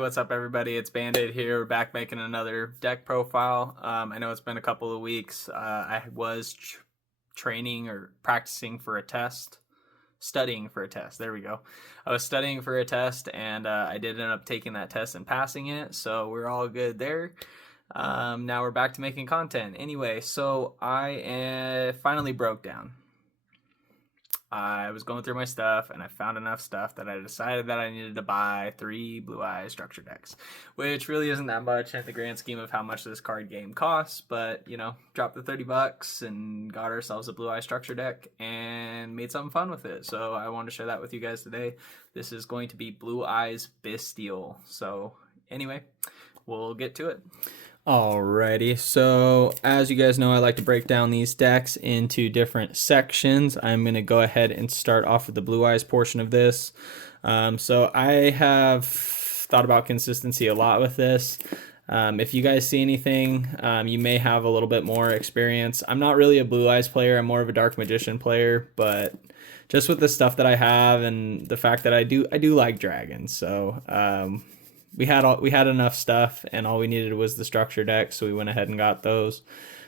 what's up everybody? It's Bandit here, back making another deck profile. I know it's been a couple of weeks. I was training or practicing for a test. Studying for a test. There we go. I was studying for a test, and I did end up taking that test and passing it, so we're all good there. Now we're back to making content. Anyway, so I finally broke down. I was going through my stuff, and I found enough stuff that I decided that I needed to buy 3 Blue Eyes structure decks, which really isn't that much in the grand scheme of how much this card game costs, but, you know, dropped the $30 and got ourselves a Blue Eye structure deck and made something fun with it. So I wanted to share that with you guys today. This is going to be Blue Eyes bystial. So anyway, we'll get to it. Alrighty, so as you guys know, I like to break down these decks into different sections. I'm going to go ahead and start off with the Blue Eyes portion of this. So I have thought about consistency a lot with this. If you guys see anything, you may have a little bit more experience. I'm not really a Blue Eyes player, I'm more of a Dark Magician player, but just with the stuff that I have and the fact that I do like dragons, so we had enough stuff, and all we needed was the structure deck, so we went ahead and got those.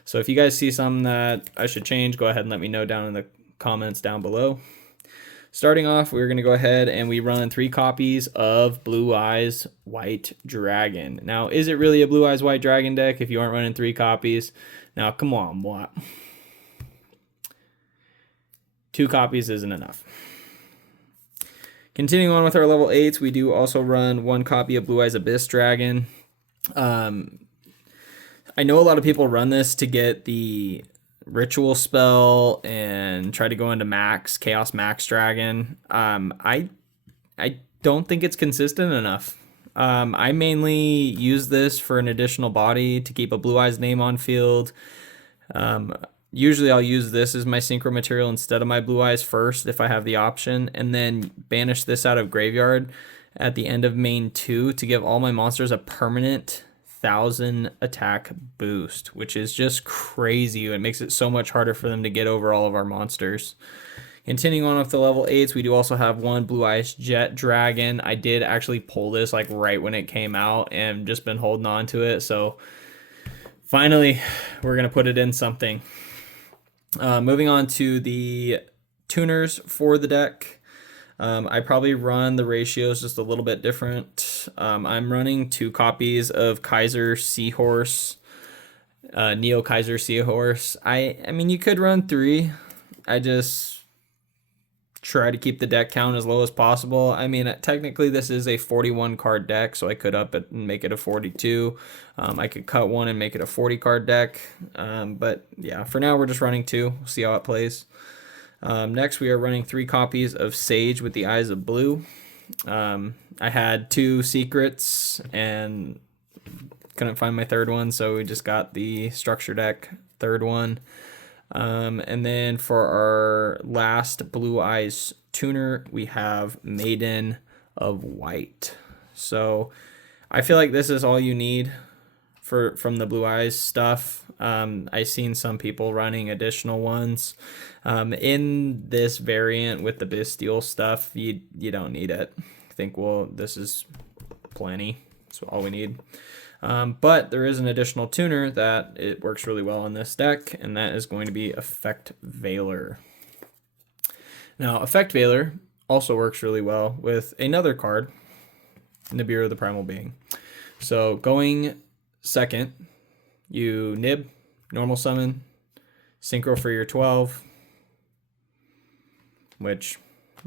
So if you guys see something that I should change, go ahead and let me know down in the comments down below. Starting off, we're going to go ahead and we run 3 copies of Blue Eyes White Dragon. Now, is it really a Blue Eyes White Dragon deck if you aren't running 3 copies? Now, come on, what? 2 copies isn't enough. Continuing on with our level 8s, we do also run 1 copy of Blue Eyes Abyss Dragon. I know a lot of people run this to get the ritual spell and try to go into Chaos Max Dragon. I don't think it's consistent enough. I mainly use this for an additional body to keep a Blue Eyes name on field. Usually I'll use this as my synchro material instead of my Blue Eyes first if I have the option, and then banish this out of graveyard at the end of main 2 to give all my monsters a permanent 1000 attack boost, which is just crazy. It makes it so much harder for them to get over all of our monsters. Continuing on with the level 8s, we do also have 1 Blue Eyes Jet Dragon. I did actually pull this like right when it came out and just been holding on to it, so finally we're going to put it in something. Moving on to the tuners for the deck. I probably run the ratios just a little bit different. I'm running 2 copies of Kaiser Seahorse, Neo Kaiser Seahorse. I mean, you could run 3. I just try to keep the deck count as low as possible. I mean, technically this is a 41 card deck, so I could up it and make it a 42. I could cut 1 and make it a 40 card deck. But yeah, for now we're just running 2. We'll see how it plays. Next we are running 3 copies of Sage with the Eyes of Blue. I had 2 secrets and couldn't find my 3rd one, so we just got the structure deck 3rd one. And then for our last Blue Eyes tuner, we have Maiden of White. So I feel like this is all you need from the Blue Eyes stuff. I've seen some people running additional ones. In this variant with the bystial stuff, you don't need it. I think, well, this is plenty. That's all we need. But there is an additional tuner that it works really well on this deck, and that is going to be Effect Veiler. Now, Effect Veiler also works really well with another card, Nibiru the Primal Being. So going second, you nib, normal summon, synchro for your 12, which...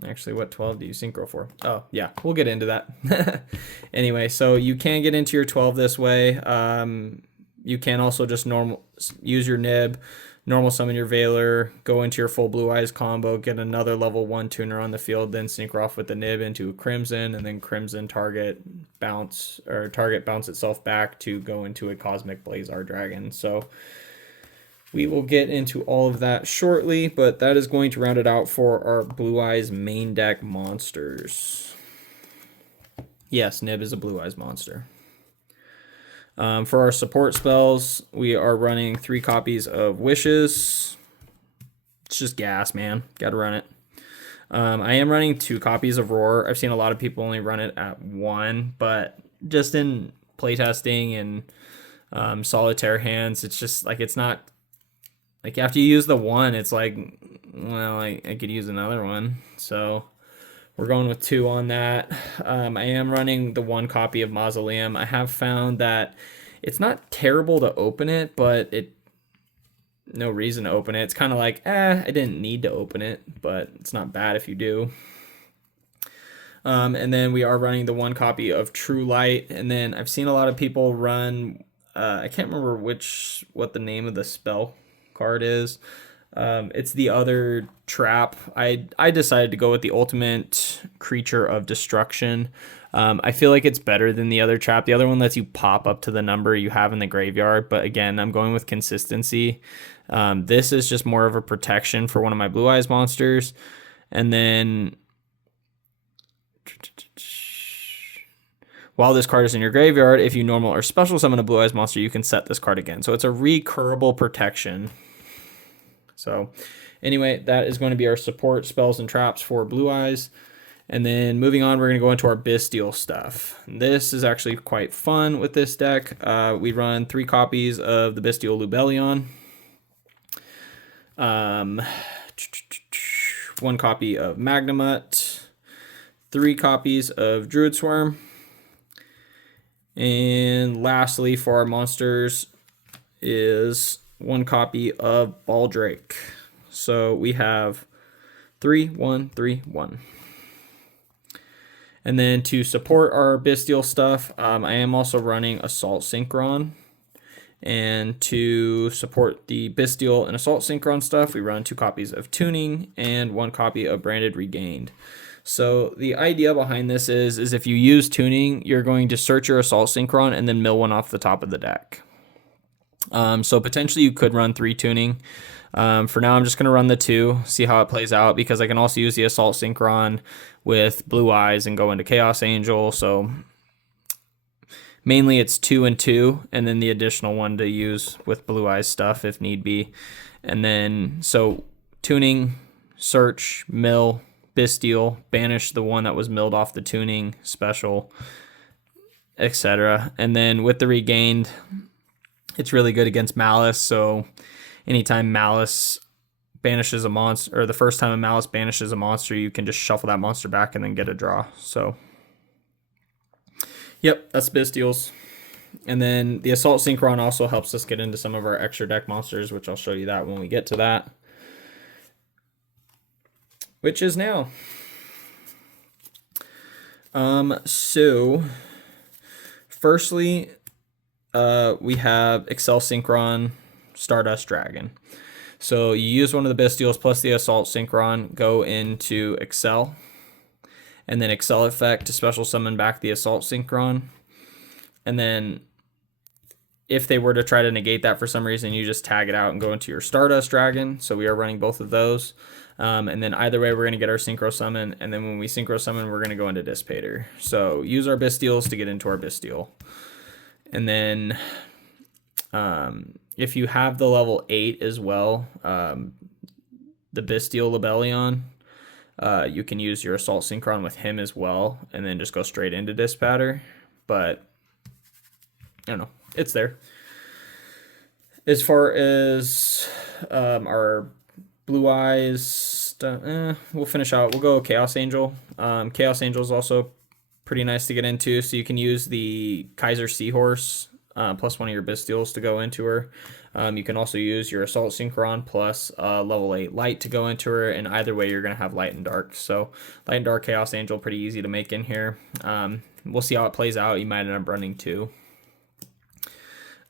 Actually, what 12 do you synchro for? Oh, yeah, we'll get into that. Anyway, so you can get into your 12 this way. You can also just use your nib, normal summon your Veiler, go into your full Blue Eyes combo, get another level 1 tuner on the field, then synchro off with the nib into Crimson, and then Crimson target bounce itself back to go into a Cosmic Blazar Dragon. So we will get into all of that shortly, but that is going to round it out for our Blue Eyes main deck monsters. Yes, Nib is a Blue Eyes monster. For our support spells, we are running 3 copies of Wishes. It's just gas, man. Gotta run it. I am running 2 copies of Roar. I've seen a lot of people only run it at 1, but just in playtesting and solitaire hands, it's just like, it's not like after you use the one, it's like, well, I could use another one. So we're going with 2 on that. I am running the 1 copy of Mausoleum. I have found that it's not terrible to open it, but no reason to open it. It's kind of like, I didn't need to open it, but it's not bad if you do. And then we are running the 1 copy of True Light. And then I've seen a lot of people run, I can't remember what the name of the spell card is. It's the other trap. I decided to go with the Ultimate Creature of Destruction. I feel like it's better than the other trap. The other one lets you pop up to the number you have in the graveyard, but again, I'm going with consistency. This is just more of a protection for one of my Blue Eyes monsters. And then while this card is in your graveyard, if you normal or special summon a Blue Eyes monster, you can set this card again. So it's a recurable protection. So anyway, that is going to be our support spells and traps for Blue Eyes. And then moving on, we're going to go into our bystial stuff. This is actually quite fun with this deck. We run 3 copies of the bystial Lubellion. 1 copy of Magnamut. 3 copies of Druid Swarm. And lastly, for our monsters is 1 copy of Baldrake. So we have 3, 1, 3, 1. And then to support our bystial stuff, I am also running Assault Synchron. And to support the bystial and Assault Synchron stuff, we run 2 copies of Tuning and 1 copy of Branded Regained. So the idea behind this is if you use Tuning, you're going to search your Assault Synchron and then mill 1 off the top of the deck. So potentially you could run 3 Tuning. For now, I'm just going to run the 2, see how it plays out, because I can also use the Assault Synchron with Blue Eyes and go into Chaos Angel. So mainly it's 2 and 2, and then the additional 1 to use with Blue Eyes stuff if need be. And then, so Tuning, search, mill, bystial, banish the one that was milled off the Tuning special, etc. And then with the Regained, it's really good against Malice. So anytime Malice banishes a monster, or the first time a Malice banishes a monster, you can just shuffle that monster back and then get a draw. So yep, that's bystials. And then the Assault Synchron also helps us get into some of our extra deck monsters, which I'll show you that when we get to that, which is now. So firstly, we have Excel Synchron Stardust Dragon. So you use one of the bystials plus the Assault Synchron, go into Excel, and then Excel effect to special summon back the Assault Synchron. And then if they were to try to negate that for some reason, you just tag it out and go into your Stardust Dragon. So we are running both of those. And then either way, we're going to get our Synchro Summon. And then when we Synchro Summon, we're going to go into Dissipator. So use our bystials to get into our bystial. And then if you have the level 8 as well, the bystial Lubellion, you can use your Assault Synchron with him as well, and then just go straight into Dissipator. But I don't know, it's there. As far as our Blue Eyes stuff, we'll finish out. We'll go Chaos Angel. Chaos Angel is also pretty nice to get into. So you can use the Kaiser Seahorse plus 1 of your bystials to go into her. You can also use your Assault Synchron plus level 8 Light to go into her, and either way you're going to have Light and Dark. So Light and Dark Chaos Angel, pretty easy to make in here. We'll see how it plays out. You might end up running 2.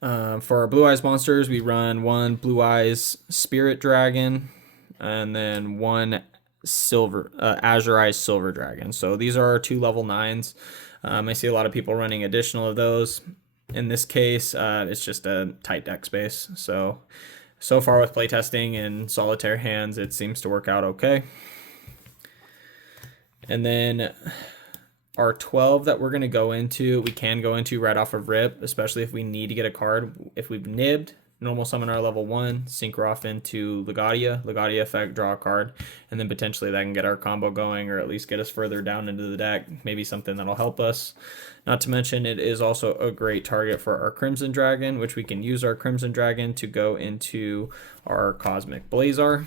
For our Blue Eyes monsters, we run 1 Blue Eyes Spirit Dragon, and then 1 Azure Eyes Silver Dragon. So these are our 2 level 9s. I see a lot of people running additional of those. In this case, it's just a tight deck space. So far with playtesting and solitaire hands, it seems to work out okay. And then our 12 that we're going to go into, we can go into right off of rip, especially if we need to get a card. If we've nibbed, normal summon our level 1, synchro off into Legadia effect, draw a card, and then potentially that can get our combo going, or at least get us further down into the deck, maybe something that'll help us. Not to mention, it is also a great target for our Crimson Dragon, which we can use our Crimson Dragon to go into our Cosmic Blazar.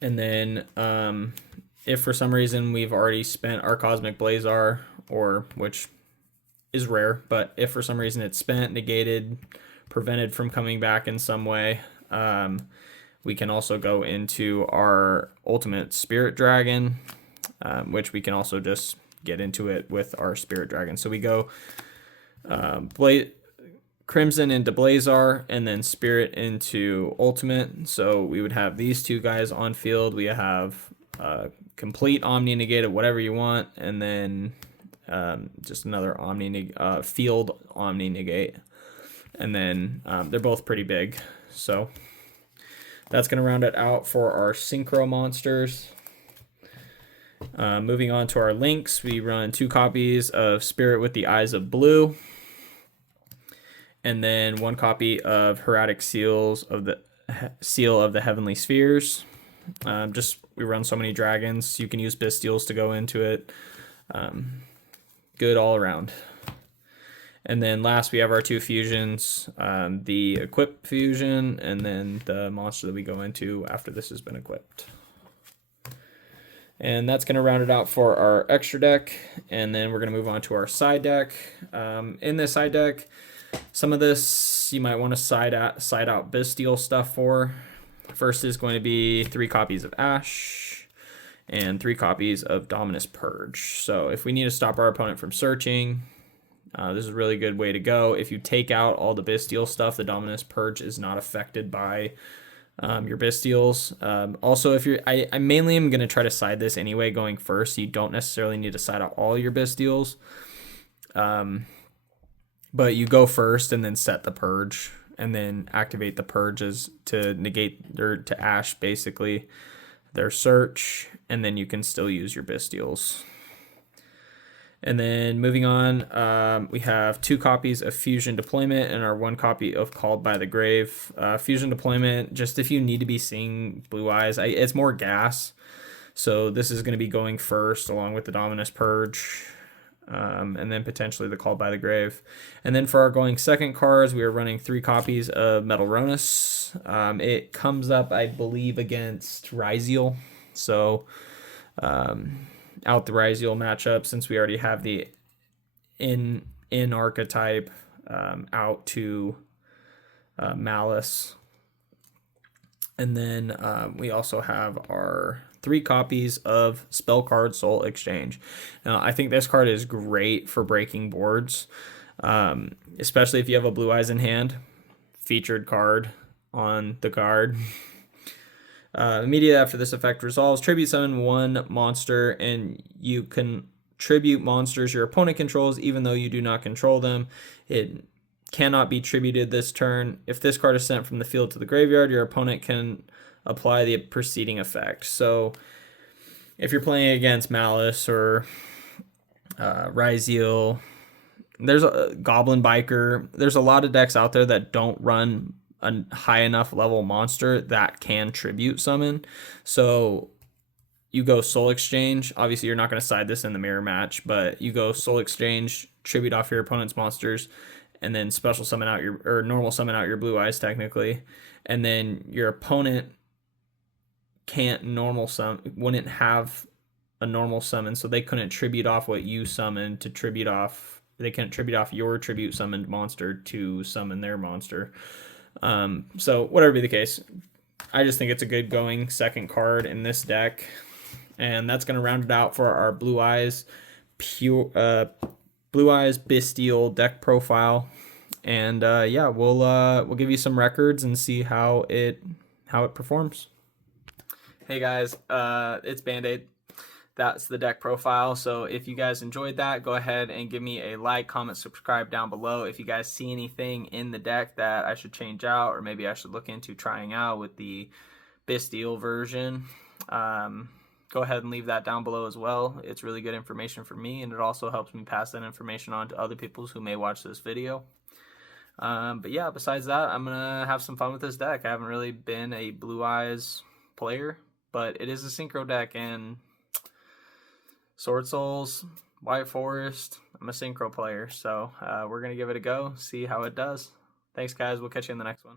And then if for some reason we've already spent our Cosmic Blazar, or which is rare, but if for some reason it's spent, negated, prevented from coming back in some way, we can also go into our Ultimate Spirit Dragon, which we can also just get into it with our Spirit Dragon. So we go Crimson into Blazar, and then Spirit into Ultimate. So we would have these two guys on field. We have complete Omni Negate, whatever you want, and then just another field Omni Negate. And then they're both pretty big. So that's going to round it out for our Synchro monsters. Moving on to our links, we run 2 copies of Spirit with the Eyes of Blue, and then 1 copy of Hieratic Seal of the Heavenly Spheres. We run so many dragons. You can use bystials to go into it. Good all around. And then last, we have our 2 fusions, the Equip fusion, and then the monster that we go into after this has been equipped. And that's going to round it out for our extra deck. And then we're going to move on to our side deck. In this side deck, some of this you might want to side out bystial stuff for. First is going to be 3 copies of Ash and 3 copies of Dominus Purge. So if we need to stop our opponent from searching, this is a really good way to go. If you take out all the bystial stuff, the Dominus Purge is not affected by your bystials. Also, if I mainly am going to try to side this anyway going first. So you don't necessarily need to side out all your bystials. But you go first and then set the Purge, and then activate the Purges to negate or to Ash basically their search, and then you can still use your bystials. And then moving on, we have 2 copies of Fusion Deployment and our 1 copy of Called by the Grave. Fusion Deployment, just if you need to be seeing Blue Eyes, it's more gas. So this is going to be going first along with the Dominus Purge, and then potentially the Called by the Grave. And then for our going second cards, we are running 3 copies of Metal Ronus. It comes up, I believe, against Ryziel. So out the Ryziel matchup, since we already have the in archetype out to Malice. And then we also have our 3 copies of Spell Card Soul Exchange. Now, I think this card is great for breaking boards, especially if you have a Blue Eyes in hand. Featured card on the card. Immediately after this effect resolves, tribute summon 1 monster, and you can tribute monsters your opponent controls even though you do not control them. It cannot be tributed this turn. If this card is sent from the field to the graveyard, your opponent can apply the preceding effect. So if you're playing against Malice or Ryziel, there's a Goblin Biker. There's a lot of decks out there that don't run a high enough level monster that can tribute summon. So you go Soul Exchange. Obviously, you're not going to side this in the mirror match, but you go Soul Exchange, tribute off your opponent's monsters, and then special summon out or normal summon out your Blue Eyes technically. And then your opponent wouldn't have a normal summon, so they couldn't tribute off what you summoned to tribute off. They couldn't tribute off your tribute summoned monster to summon their monster. So whatever be the case, I just think it's a good going second card in this deck, and that's going to round it out for our Blue Eyes Bystial deck profile. And yeah, we'll give you some records and see how it performs. Hey guys, it's Band-Aid. That's the deck profile. So if you guys enjoyed that, go ahead and give me a like, comment, subscribe down below. If you guys see anything in the deck that I should change out, or maybe I should look into trying out with the Bystial version, go ahead and leave that down below as well. It's really good information for me, and it also helps me pass that information on to other people who may watch this video. But yeah, besides that, I'm gonna have some fun with this deck. I haven't really been a Blue Eyes player, but it is a synchro deck, and Sword Souls, White Forest, I'm a synchro player, so we're gonna give it a go, see how it does. Thanks, guys. We'll catch you in the next one.